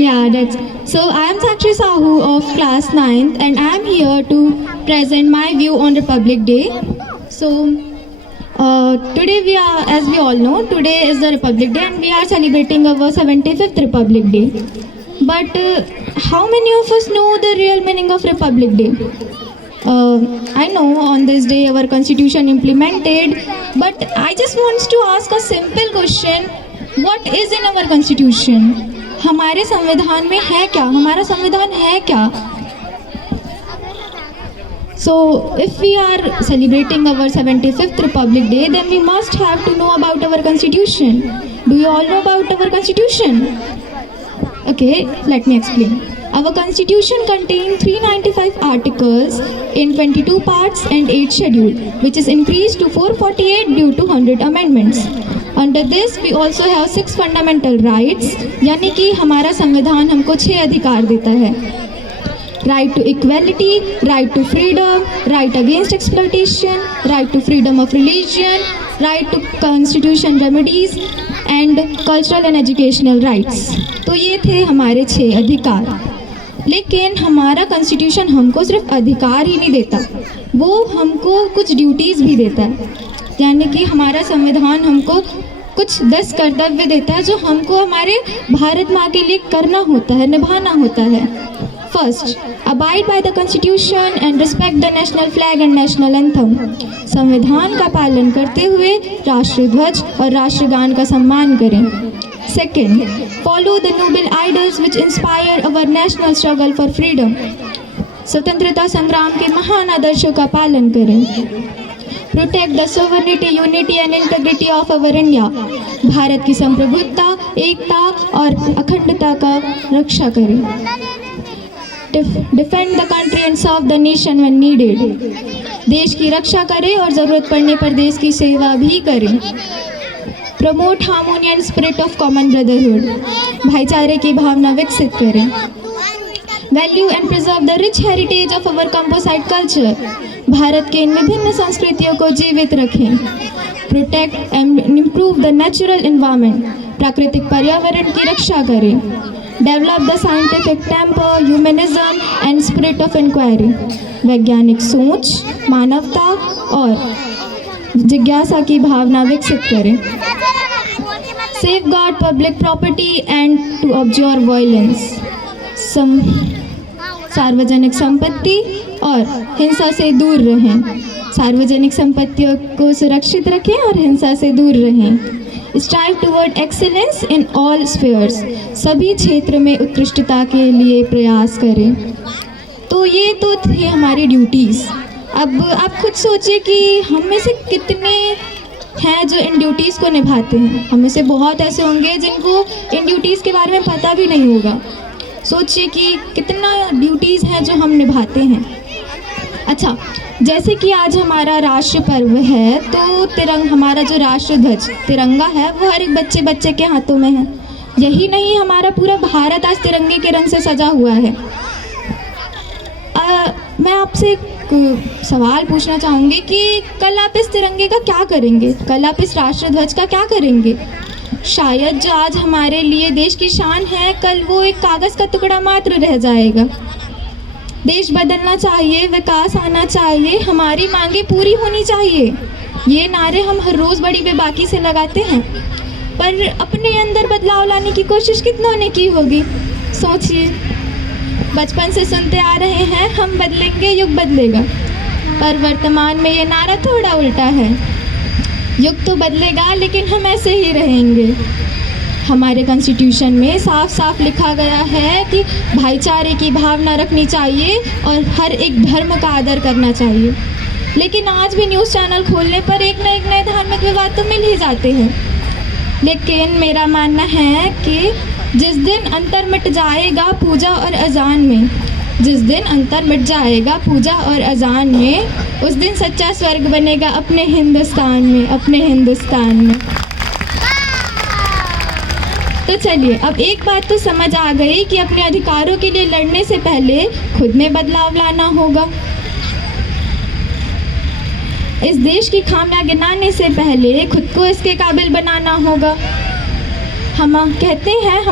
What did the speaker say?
Yeah, that's so. I am Sakshi Sahu of class 9th, and I am here to present my view on Republic Day. So, today as we all know, today is the Republic Day, and we are celebrating our 75th Republic Day. But how many of us know the real meaning of Republic Day? I know on this day our constitution implemented, but I just want to ask a simple question: what is in our constitution? हमारे संविधान में है क्या? हमारा संविधान है क्या? So if we are celebrating our 75th Republic Day, then we must have to know about our constitution. Do you all know about our constitution? Okay, let me explain. Our constitution contains 395 articles in 22 parts and 8 schedules, which is increased to 448 due to 100 amendments. Under this, we also have 6 fundamental rights, यानी कि हमारा संविधान हमको 6 अधिकार देता है. Right to equality, right to freedom, right against exploitation, right to freedom of religion, right to constitution remedies and cultural and educational rights. तो ये थे हमारे 6 अधिकार. लेकिन हमारा कॉन्स्टिट्यूशन हमको सिर्फ अधिकार ही नहीं देता, वो हमको कुछ ड्यूटीज़ भी देता है. यानी कि हमारा संविधान हमको कुछ 10 कर्तव्य देता है जो हमको हमारे भारत माँ के लिए करना होता है, निभाना होता है. First, abide by the constitution and respect the national flag and national anthem. संविधान का पालन करते हुए राष्ट्रीय ध्वज और राष्ट्रगान का सम्मान करें. Second, follow the noble ideals which inspire our national struggle for freedom. स्वतंत्रता संग्राम के महान आदर्शों का पालन करें. Protect the sovereignty, unity and integrity of our India. Bharat की संप्रभुता, एकता और अखंडता का रक्षा करें. Defend the country and serve the nation when needed. देश की रक्षा करें और ज़रूरत पड़ने पर देश की सेवा भी करें. Promote harmony and spirit of common brotherhood. भाईचारे की भावना विकसित करें. Value and preserve the rich heritage of our composite culture. Bharat के इन विभिन्न संस्कृतियों को जीवित रखें. Protect and improve the natural environment. प्राकृतिक पर्यावरण की रक्षा करें. Develop the scientific temper, humanism and spirit of inquiry. वैज्ञानिक सोच, मानवता और जिज्ञासा की भावना विकसित करें. Safeguard public property and to abjure violence. सार्वजनिक संपत्ति और हिंसा से दूर रहें. सार्वजनिक संपत्तियों को सुरक्षित रखें और हिंसा से दूर रहें. Strive toward excellence in all spheres. सभी क्षेत्र में उत्कृष्टता के लिए प्रयास करें. तो ये तो थे हमारी ड्यूटीज़. अब आप खुद सोचिए कि हम में से कितने हैं जो इन ड्यूटीज़ को निभाते हैं. हम में से बहुत ऐसे होंगे जिनको इन ड्यूटीज़ के बारे में पता भी नहीं होगा. सोचिए कि कितना ड्यूटीज़ हैं जो हम निभाते हैं. अच्छा, जैसे कि आज हमारा राष्ट्र पर्व है, तो हमारा जो राष्ट्र ध्वज तिरंगा है वो हर एक बच्चे के हाथों में है. यही नहीं, हमारा पूरा भारत आज तिरंगे के रंग से सजा हुआ है. मैं आपसे सवाल पूछना चाहूँगी कि कल आप इस तिरंगे का क्या करेंगे? कल आप इस राष्ट्र ध्वज का क्या करेंगे? शायद जो आज हमारे लिए देश की शान है, कल वो एक कागज़ का टुकड़ा मात्र रह जाएगा. देश बदलना चाहिए, विकास आना चाहिए, हमारी मांगें पूरी होनी चाहिए. ये नारे हम हर रोज़ बड़ी बेबाकी से लगाते हैं, पर अपने अंदर बदलाव लाने की कोशिश कितनों ने की होगी? सोचिए. बचपन से सुनते आ रहे हैं, हम बदलेंगे युग बदलेगा, पर वर्तमान में ये नारा थोड़ा उल्टा है. युग तो बदलेगा लेकिन हम ऐसे ही रहेंगे. हमारे कॉन्स्टिट्यूशन में साफ साफ लिखा गया है कि भाईचारे की भावना रखनी चाहिए और हर एक धर्म का आदर करना चाहिए. लेकिन आज भी न्यूज़ चैनल खोलने पर एक न एक नए धार्मिक विवाद तो मिल ही जाते हैं. लेकिन मेरा मानना है कि जिस दिन अंतर मिट जाएगा पूजा और अजान में, जिस दिन अंतर मिट जाएगा पूजा और अजान में, उस दिन सच्चा स्वर्ग बनेगा अपने हिंदुस्तान में, अपने हिंदुस्तान में. तो चलिए, अब एक बात तो समझ आ गई कि अपने अधिकारों के लिए लड़ने से पहले खुद में बदलाव लाना होगा. इस देश की खामियां गिनाने से पहले खुद को इसके काबिल बनाना होगा. हम कहते हैं